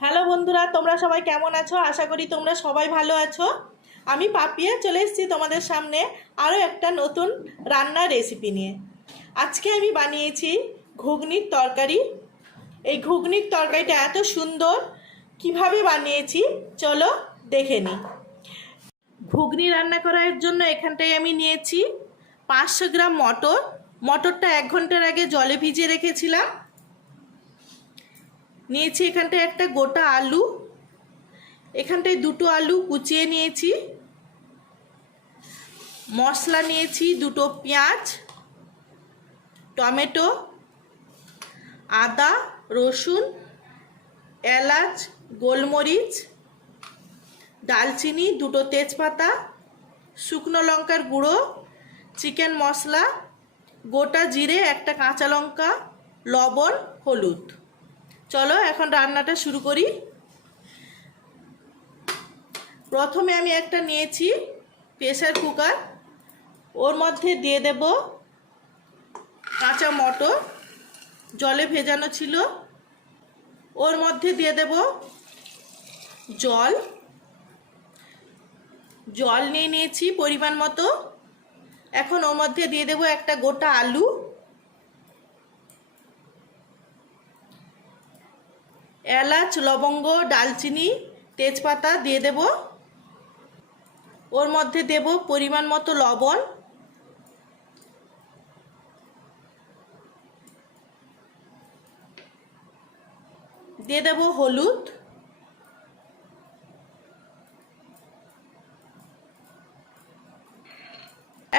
Hello বন্ধুরা, তোমরা সবাই কেমন আছো? আশা করি তোমরা সবাই ভালো আছো। আমি পাপিয়ে চলে এসেছি তোমাদের সামনে আরও একটা নতুন রান্নার রেসিপি নিয়ে। আজকে আমি বানিয়েছি ঘুগনির তরকারি। এই ঘুগনির তরকারিটা এত সুন্দর, কিভাবে বানিয়েছি চলো দেখে নিই। ঘুগনি রান্না করার জন্য এখানটায় আমি নিয়েছি 500 গ্রাম মটর। মটরটা 1 ঘন্টার আগে জলে ভিজিয়ে রেখেছিলাম। নিয়েছি এখানটায় একটা গোটা আলু, এখানটায় 2টো আলু কুচিয়ে নিয়েছি। মশলা নিয়েছি 2টো পেঁয়াজ, টমেটো, আদা, রসুন, এলাচ, গোলমরিচ, দালচিনি, 2টো তেজপাতা, শুকনো লঙ্কার গুঁড়ো, চিকেন মশলা, গোটা জিরে, একটা কাঁচা লঙ্কা, লবণ, হলুদ। চলো এখন রান্নাটা শুরু করি। প্রথমে আমি একটা নিয়েছি প্রেসার কুকার, ওর মধ্যে দিয়ে দেব কাঁচা মটর, জলে ভেজানো ছিল। ওর মধ্যে দিয়ে দেব জল নিয়ে নিয়েছি পরিমাণ মতো। এখন ওর মধ্যে দিয়ে দেব একটা গোটা আলু, এলাচ, লবঙ্গ, দালচিনি, তেজপাতা দিয়ে দেব। ওর মধ্যে দেব পরিমাণ মতো লবণ, দিয়ে দেব হলুদ,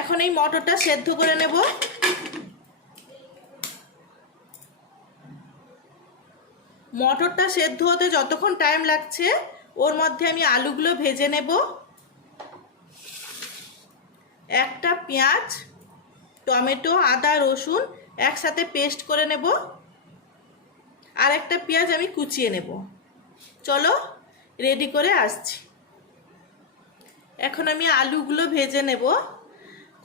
এখন এই মটরটা সেদ্ধ করে নেব। মটরটা সেদ্ধ হতে যতক্ষণ টাইম লাগছে ওর মধ্যে আমি আলুগুলো ভেজে নেব। একটা পেঁয়াজ, টমেটো, আদা, রসুন একসাথে পেস্ট করে নেব, আর একটা পেঁয়াজ আমি কুচিয়ে নেব। চলো রেডি করে আসছি। এখন আমি আলুগুলো ভেজে নেব।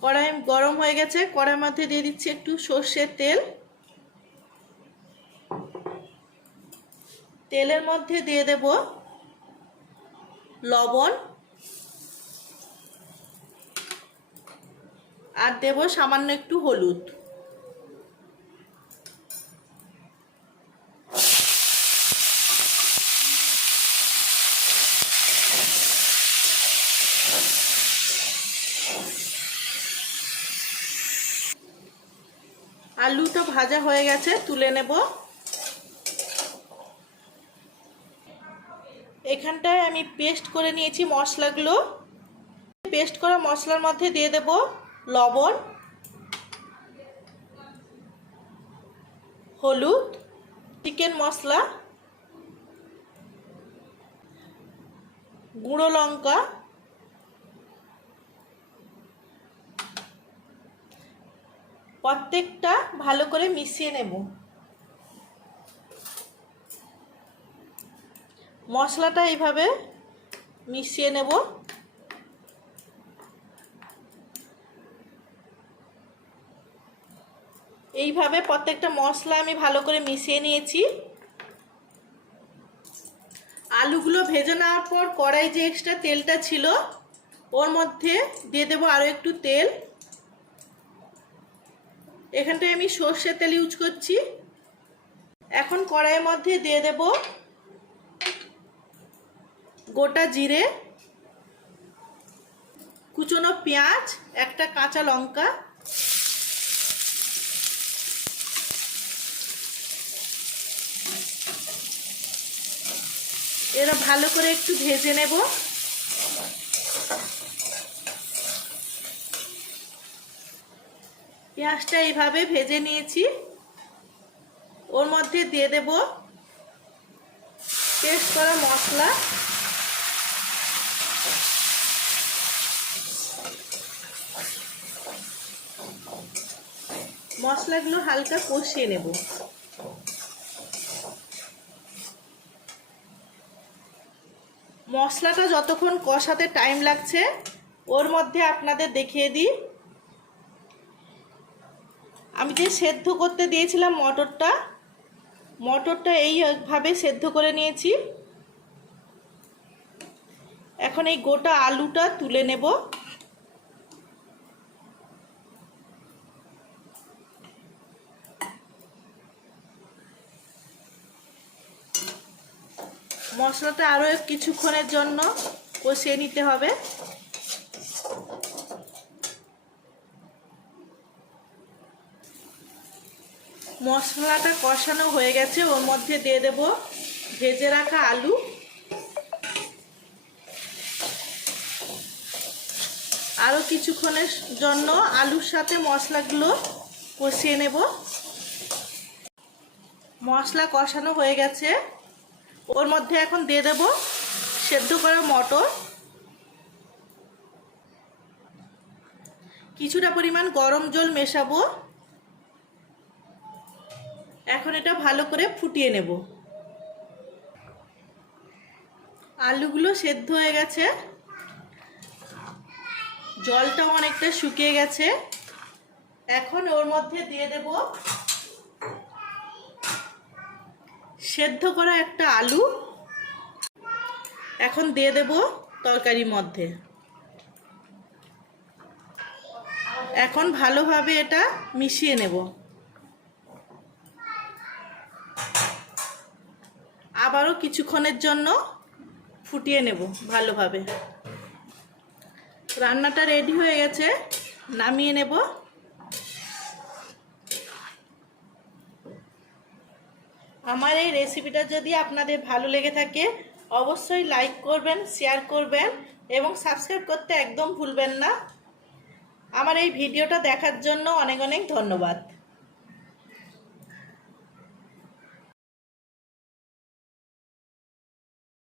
কড়াই গরম হয়ে গেছে, কড়াইয়ের মধ্যে দিয়ে দিচ্ছি একটু সর্ষের তেল। তেলের মধ্যে দিয়ে দেব লবণ, আর দেব সামান্য একটু হলুদ। আলুটা ভাজা হয়ে গেছে, তুলে নেব। এখানটায় আমি পেস্ট করে নিয়েছি মশলাগুলো। পেস্ট করা মশলার মধ্যে দিয়ে দেব লবণ, হলুদ, চিকেন মশলা, গুঁড়ো লঙ্কা, প্রত্যেকটা ভালো করে মিশিয়ে নেব। মশলাটা এইভাবে মিশিয়ে নেব। এইভাবে প্রত্যেকটা মশলা আমি ভালো করে মিশিয়ে নিয়েছি। আলুগুলো ভেজে নেওয়ার পর কড়াই যে এক্সট্রা তেলটা ছিল ওর মধ্যে দিয়ে দেব আরও একটু তেল। এখানটায় আমি সর্ষের তেল ইউজ করছি। এখন কড়াইয়ের মধ্যে দিয়ে দেব গোটা জিরে, কুচনো পেঁয়াজ, একটা কাঁচা লঙ্কা, এরা ভালো করে একটু ভেজে নেব। পেঁয়াজটা এইভাবে ভেজে নিয়েছি। ওর মধ্যে দিয়ে দেব পেস্ট করা মশলা, মশলাগুলো হালকা কষিয়ে নেব। মশলাটা যতক্ষণ কষাতে টাইম লাগছে ওর মধ্যে আপনাদের দেখিয়ে দিই, আমি যে সেদ্ধ করতে দিয়েছিলাম মটরটা এইভাবে সেদ্ধ করে নিয়েছি। এখন এই গোটা আলুটা তুলে নেব। মশলাটা আরও কিছুক্ষণের জন্য কষিয়ে নিতে হবে। মশলাটা কষানো হয়ে গেছে, ওর মধ্যে দিয়ে দেব ভেজে রাখা আলু। আরও কিছুক্ষণের জন্য আলুর সাথে মশলাগুলো কষিয়ে নেব। মশলা কষানো হয়ে গেছে, ওর মধ্যে এখন দিয়ে দেব সেদ্ধ করা মটর, কিছুটা পরিমাণ গরম জল মেশাবো। এখন এটা ভালো করে ফুটিয়ে নেব। আলুগুলো সেদ্ধ হয়ে গেছে, জলটাও অনেকটা শুকিয়ে গেছে। এখন ওর মধ্যে দিয়ে দেব সেদ্ধ করা একটা আলু। এখন দিয়ে দেব তরকারির মধ্যে। এখন ভালোভাবে এটা মিশিয়ে নেব। আবারও কিছুক্ষণের জন্য ফুটিয়ে নেব ভালোভাবে। রান্নাটা রেডি হয়ে গেছে, নামিয়ে নেব। আমার এই রেসিপিটা যদি আপনাদের ভালো লেগে থাকে অবশ্যই লাইক করবেন, শেয়ার করবেন এবং সাবস্ক্রাইব করতে একদম ভুলবেন না। আমার এই ভিডিওটা দেখার জন্য অনেক অনেক ধন্যবাদ।